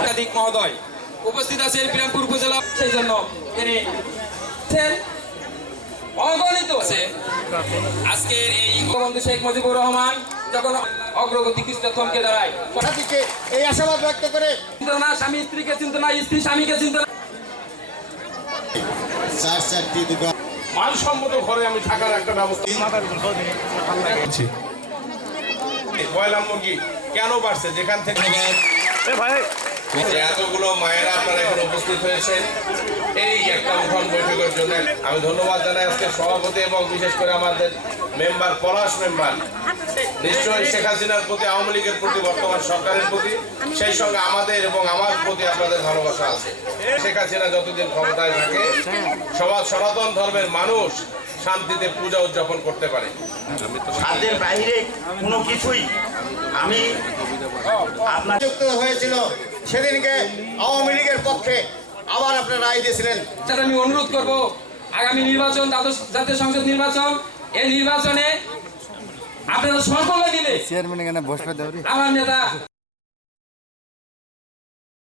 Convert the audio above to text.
একাধিক মহোদয় উপস্থিত আছেন বিরামপুর উপজেলা সেই জন্য তিনি অগণিত আছে। আজকের এই বঙ্গবন্ধু শেখ মুজিবুর রহমান যখন অগ্রগতি কিছুটা থমকে দাঁড়ায় এই আশাবাদ ব্যক্ত করে চিন্তা না স্বামী স্ত্রীকে চিন্তা না স্ত্রী স্বামীকে চিন্তা না। চার চারটি মানসম্মত ঘরে আমি থাকার একটা ব্যবস্থা কয়লা মুরগি কেন বাড়ছে? যেখান থেকে যে এতগুলো মায়েরা আপনারা এখন উপস্থিত হয়েছেন এই একটা উঠান বৈঠকের জন্য আমি ধন্যবাদ জানাই আজকে সভাপতি এবং বিশেষ করে আমাদের মেম্বার পলাশ মেম্বার। নিশ্চয়ই শেখ হাসিনার প্রতি আওয়ামী লীগের প্রতি বর্তমান সরকারের প্রতি সেই সঙ্গে আমাদের এবং আমার প্রতি আপনাদের ভালোবাসা আছে। শেখ হাসিনা যতদিন ক্ষমতায় থাকে সমাজ সনাতন ধর্মের মানুষ শান্তিতে পূজা উদযাপন করতে পারে। খাদ্যের বাইরে কোনো কিছুই আমি আপনার যুক্ত হয়েছিল সেদিনকে আওয়ামী লীগের পক্ষে আবার আপনারা রায় দিয়েছিলেন। আমি অনুরোধ করব আগামী নির্বাচন দ্বাদশ জাতীয় সংসদ নির্বাচন এই নির্বাচনে আপনারা সকলে মিলে চেয়ারম্যান এখানে বসবে দেবরি আমার নেতা